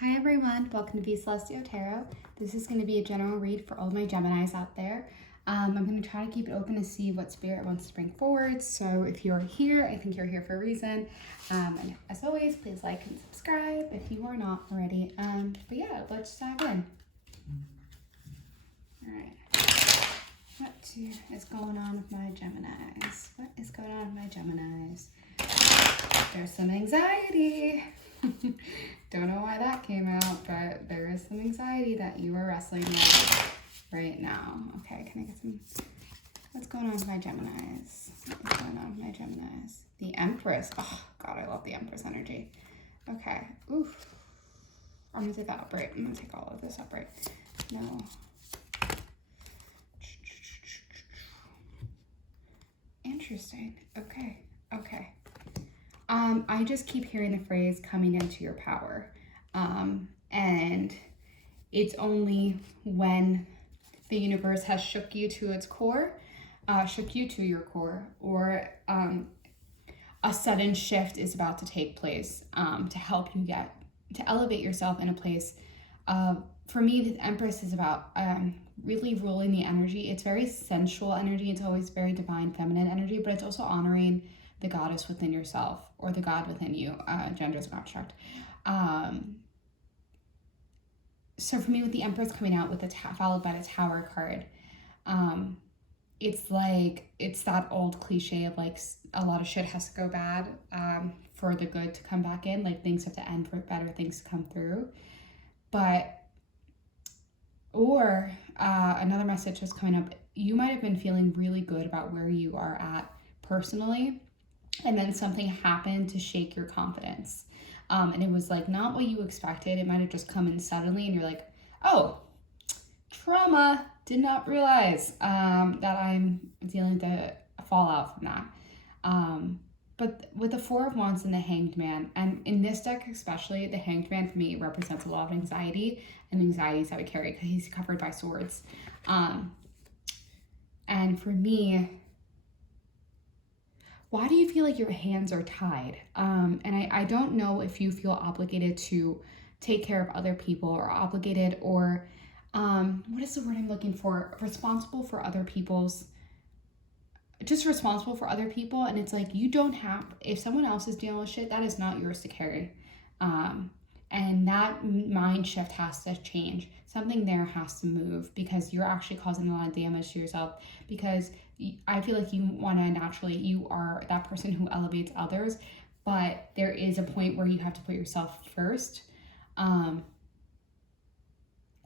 Hi everyone, welcome to V Celestial Tarot. This is going to be a general read for all my Geminis out there. I'm going to try to keep it open to see what Spirit wants to bring forward. So if you're here, I think you're here for a reason. And as always, please like and subscribe if you are not already. But yeah, let's dive in. All right. What is going on with my Geminis? What is going on with my Geminis? There's some anxiety. Don't know why that came out, but there is some anxiety that you are wrestling with right now. Okay, can I get some... What's going on with my Geminis? What's going on with my Geminis? The Empress. Oh, God, I love the Empress energy. Okay. Oof. I'm going to take that upright. I'm going to take all of this upright. No. Interesting. Okay. Okay. I just keep hearing the phrase coming into your power. And it's only when the universe has shook you to its core, shook you to your core, or a sudden shift is about to take place to help you to elevate yourself in a place. For me, the Empress is about really ruling the energy. It's very sensual energy. It's always very divine feminine energy, but it's also honoring the goddess within yourself or the god within you. Gender is a construct. So for me, with the Empress coming out with the followed by the Tower card, it's like, it's that old cliche of like a lot of shit has to go bad for the good to come back in. Like things have to end for better things to come through. But, or another message was coming up. You might have been feeling really good about where you are at personally, and then something happened to shake your confidence. And it was like not what you expected. It might have just come in suddenly and you're like, oh, trauma, did not realize that I'm dealing with the fallout from that. But with the Four of Wands and the Hanged Man, and in this deck especially, the Hanged Man for me represents a lot of anxiety and anxieties that we carry because he's covered by swords. And for me, why do you feel like your hands are tied? And I don't know if you feel obligated to take care of other people or obligated or, what is the word I'm looking for? Responsible for other people's, just responsible for other people. And it's like, you don't have, if someone else is dealing with shit, that is not yours to carry. And that mind shift has to change. Something there has to move because you're actually causing a lot of damage to yourself, because I feel like you want to naturally, you are that person who elevates others, but there is a point where you have to put yourself first. And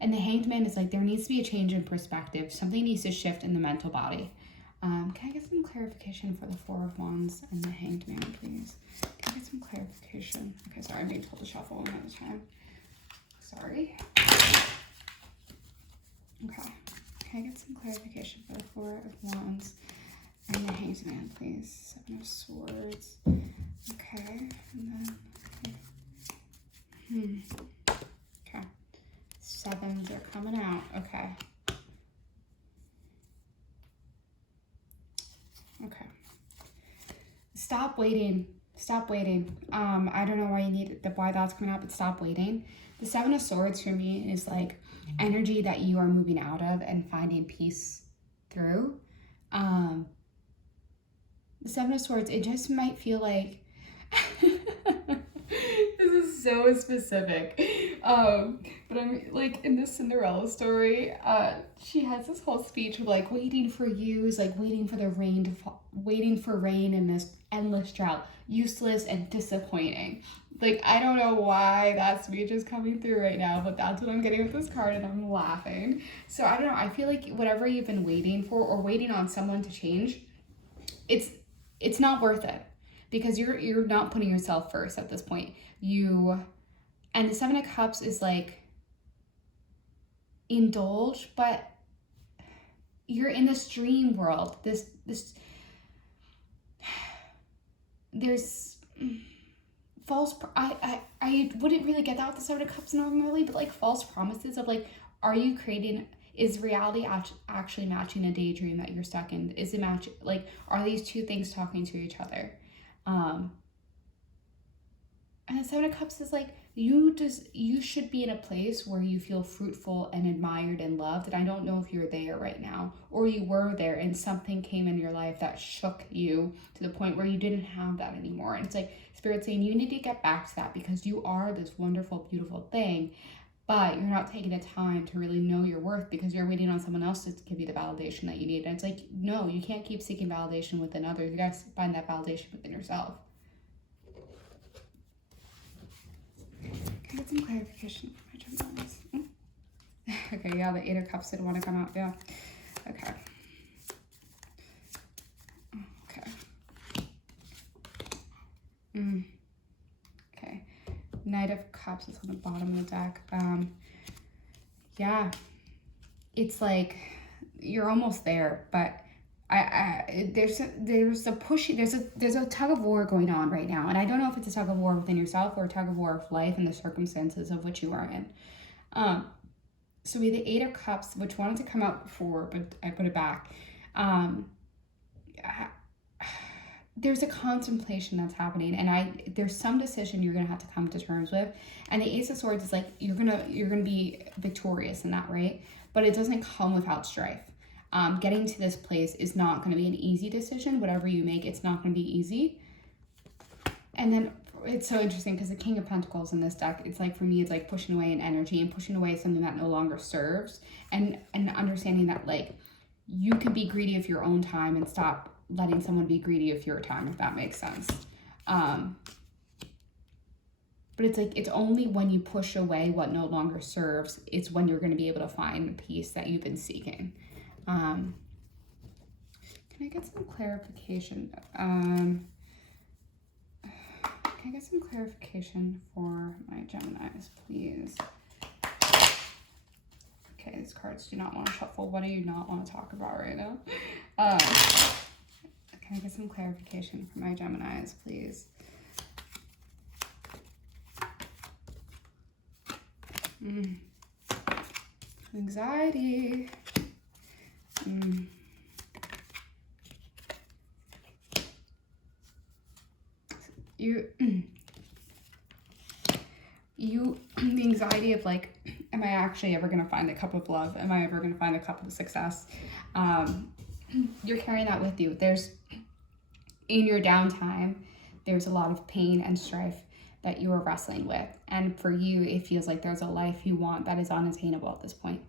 the Hanged Man is like, there needs to be a change in perspective. Something needs to shift in the mental body. Can I get some clarification for the Four of Wands and the Hanged Man, please? Can I get some clarification? Okay, sorry, I'm being told to shuffle another time. Sorry. Okay. Can I get some clarification for the Four of Wands and the Hanged Man, please? Seven of Swords. Okay. And then, okay. Sevens are coming out. Okay. Okay. Stop waiting. Stop waiting. I don't know why you need why that's coming out, but stop waiting. The Seven of Swords for me is like energy that you are moving out of and finding peace through. The Seven of Swords, it just might feel like this is so specific. But I'm like in the Cinderella story, she has this whole speech of like waiting for you is like waiting for the rain to fall, waiting for rain in this endless drought, useless and disappointing. Like, I don't know why that speech is coming through right now, but that's what I'm getting with this card and I'm laughing. So I don't know, I feel like whatever you've been waiting for or waiting on someone to change, it's not worth it, because you're not putting yourself first at this point. And the Seven of Cups is like indulge, but you're in this dream world. There's false, I wouldn't really get that with the Seven of Cups normally, but like false promises of like, are you creating, is reality actually matching a daydream that you're stuck in? Is it match, like, are these two things talking to each other? And the Seven of Cups is like, you should be in a place where you feel fruitful and admired and loved. And I don't know if you're there right now, or you were there and something came in your life that shook you to the point where you didn't have that anymore. And it's like Spirit saying you need to get back to that, because you are this wonderful, beautiful thing, but you're not taking the time to really know your worth because you're waiting on someone else to give you the validation that you need. And it's like, no, you can't keep seeking validation within others. You got to find that validation within yourself. Can I get some clarification for my Geminis? Okay, yeah, the Eight of Cups didn't want to come out. Yeah. Okay. Okay. Okay. Knight of Cups is on the bottom of the deck. Yeah. It's like you're almost there, but there's a pushy, there's a tug of war going on right now, and I don't know if it's a tug of war within yourself or a tug of war of life and the circumstances of which you are in. So we have the Eight of Cups, which wanted to come out before, but I put it back. There's a contemplation that's happening, and there's some decision you're gonna have to come to terms with. And the Ace of Swords is like you're gonna be victorious in that, right? But it doesn't come without strife. Getting to this place is not going to be an easy decision. Whatever you make, it's not going to be easy. And then it's so interesting because the King of Pentacles in this deck, it's like, for me, it's like pushing away an energy and pushing away something that no longer serves, and understanding that, like, you can be greedy of your own time and stop letting someone be greedy of your time, if that makes sense. But it's like, it's only when you push away what no longer serves, it's when you're going to be able to find the peace that you've been seeking. Can I get some clarification? Can I get some clarification for my Geminis, please? Okay, these cards do not want to shuffle. What do you not want to talk about right now? Can I get some clarification for my Geminis, please? Anxiety. The anxiety of, like, am I actually ever going to find a cup of love? Am I ever going to find a cup of success? You're carrying that with you. In your downtime, there's a lot of pain and strife that you are wrestling with. And for you, it feels like there's a life you want that is unattainable at this point.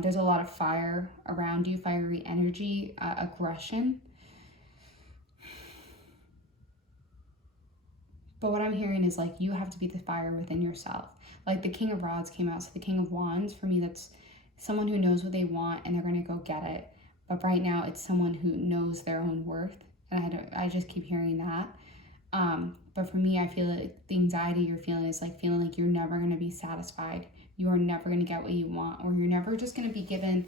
There's a lot of fire around you, fiery energy, aggression. But what I'm hearing is, like, you have to be the fire within yourself. Like, the King of Rods came out, so the King of Wands, for me, that's someone who knows what they want and they're going to go get it. But right now, it's someone who knows their own worth. And I just keep hearing that. But for me, I feel like the anxiety you're feeling is like feeling like you're never going to be satisfied. You are never going to get what you want, or you're never just going to be given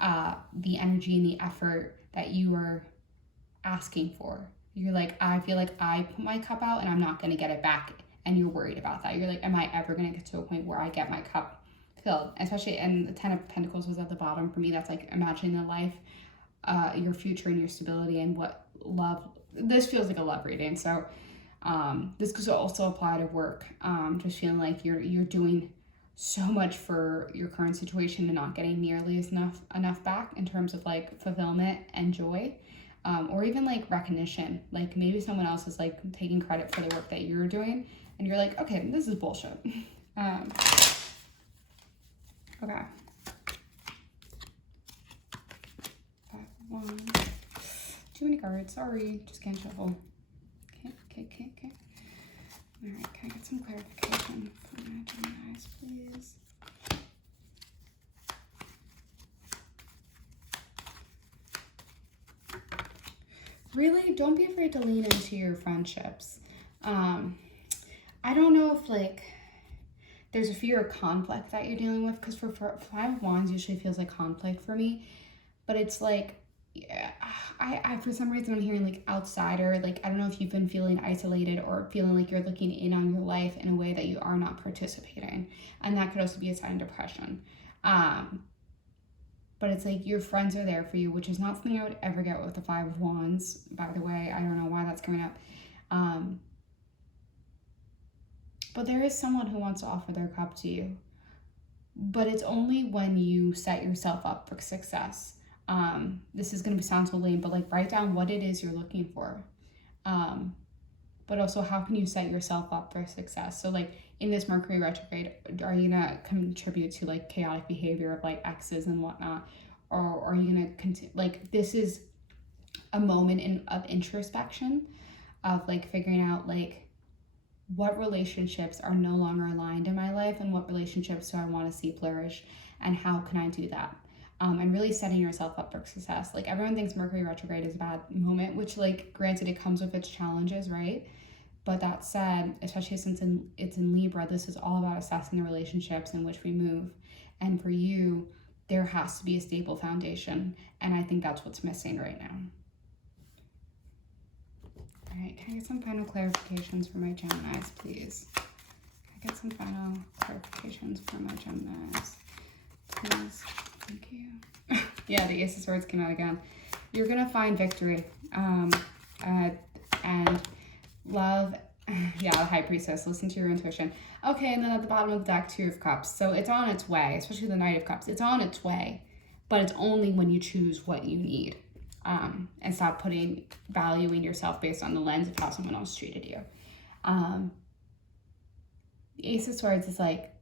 the energy and the effort that you are asking for. You're like, I feel like I put my cup out and I'm not going to get it back. And you're worried about that. You're like, am I ever going to get to a point where I get my cup filled? Especially, and the Ten of Pentacles was at the bottom. For me, that's like imagining the life, your future and your stability, and what love. This feels like a love reading. So this could also apply to work. Just feeling like you're doing so much for your current situation and not getting nearly enough back in terms of, like, fulfillment and joy. Or even, like, recognition. Like, maybe someone else is, like, taking credit for the work that you're doing, and you're like, okay, this is bullshit. Okay. 5, 1. Too many cards. Sorry, just can't shuffle. Okay. All right, can I get some clarification for my Geminis, please? Really, don't be afraid to lean into your friendships. I don't know if, like, there's a fear of conflict that you're dealing with, because for Five of Wands usually feels like conflict for me, but it's like, yeah, I for some reason I'm hearing, like, outsider. Like, I don't know if you've been feeling isolated or feeling like you're looking in on your life in a way that you are not participating, and that could also be a sign of depression. But it's like your friends are there for you, which is not something I would ever get with the Five of Wands, by the way. I don't know why that's coming up. but there is someone who wants to offer their cup to you. But it's only when you set yourself up for success. This is going to sound so lame, but like write down what it is you're looking for. But also how can you set yourself up for success? So like in this Mercury retrograde, are you going to contribute to like chaotic behavior of like exes and whatnot? Or are you going to continue? Like this is a moment of introspection, of like figuring out like what relationships are no longer aligned in my life and what relationships do I want to see flourish and how can I do that? And really setting yourself up for success. Like everyone thinks Mercury retrograde is a bad moment, which like granted it comes with its challenges, right? But that said, especially since it's in Libra, this is all about assessing the relationships in which we move. And for you, there has to be a stable foundation. And I think that's what's missing right now. All right, can I get some final clarifications for my Geminis, please? Can I get some final clarifications for my Geminis, please? Thank you. Yeah, the Ace of Swords came out again. You're going to find victory and love. Yeah, the High Priestess. Listen to your intuition. Okay, and then at the bottom of the deck, Two of Cups. So it's on its way, especially the Knight of Cups. It's on its way, but it's only when you choose what you need. And stop valuing yourself based on the lens of how someone else treated you. The Ace of Swords is like,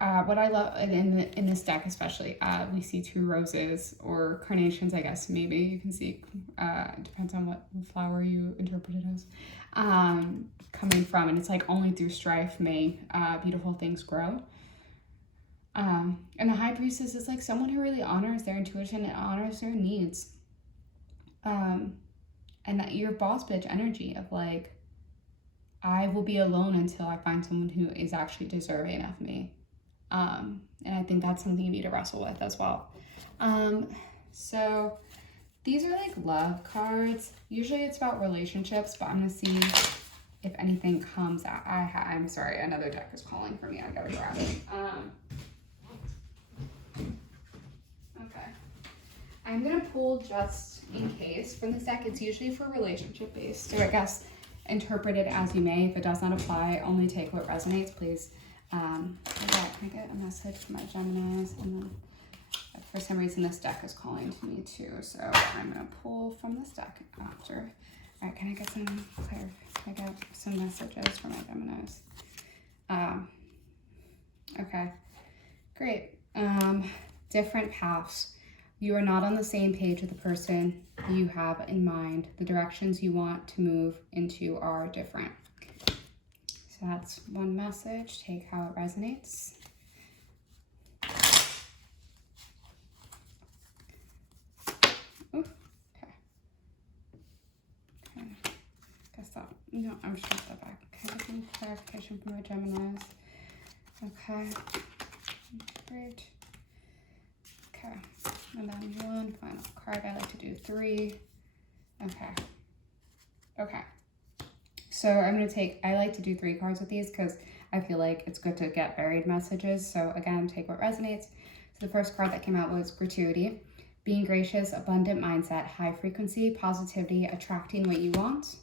what I love in this deck especially, we see two roses or carnations, I guess, maybe you can see, depends on what flower you interpret it as, coming from, and it's like only through strife may beautiful things grow. And the High Priestess is like someone who really honors their intuition and honors their needs. And that your boss bitch energy of like, I will be alone until I find someone who is actually deserving of me. And I think that's something you need to wrestle with as well. So these are like love cards. Usually it's about relationships, but I'm gonna see if anything comes out. I'm sorry, another deck is calling for me. I gotta grab it. Okay. I'm gonna pull just in case from this deck. It's usually for relationship based, so I guess interpret it as you may. If it does not apply, only take what resonates, please. Can I get a message for my Geminis? And then for some reason this deck is calling to me too, so I'm gonna pull from this deck after. All right, can I get some messages for my Geminis? Okay, great. Different paths. You are not on the same page with the person you have in mind. The directions you want to move into are different. So that's one message. Take how it resonates. Ooh, okay. Okay. Guess that. No, I'm just gonna step back. Can I get some clarification from my Geminis? Okay. Great. Okay. And then one final card. I like to do 3. Okay. Okay. So I like to do 3 cards with these because I feel like it's good to get varied messages. So again, take what resonates. So the first card that came out was gratuity. Being gracious, abundant mindset, high frequency, positivity, attracting what you want.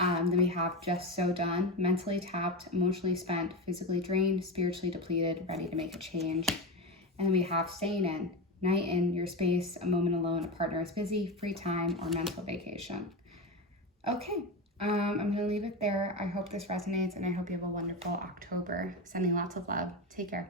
Then we have just so done, mentally tapped, emotionally spent, physically drained, spiritually depleted, ready to make a change. And then we have staying in, night in your space, a moment alone, a partner is busy, free time, or mental vacation. Okay. I'm going to leave it there. I hope this resonates, and I hope you have a wonderful October. Sending lots of love. Take care.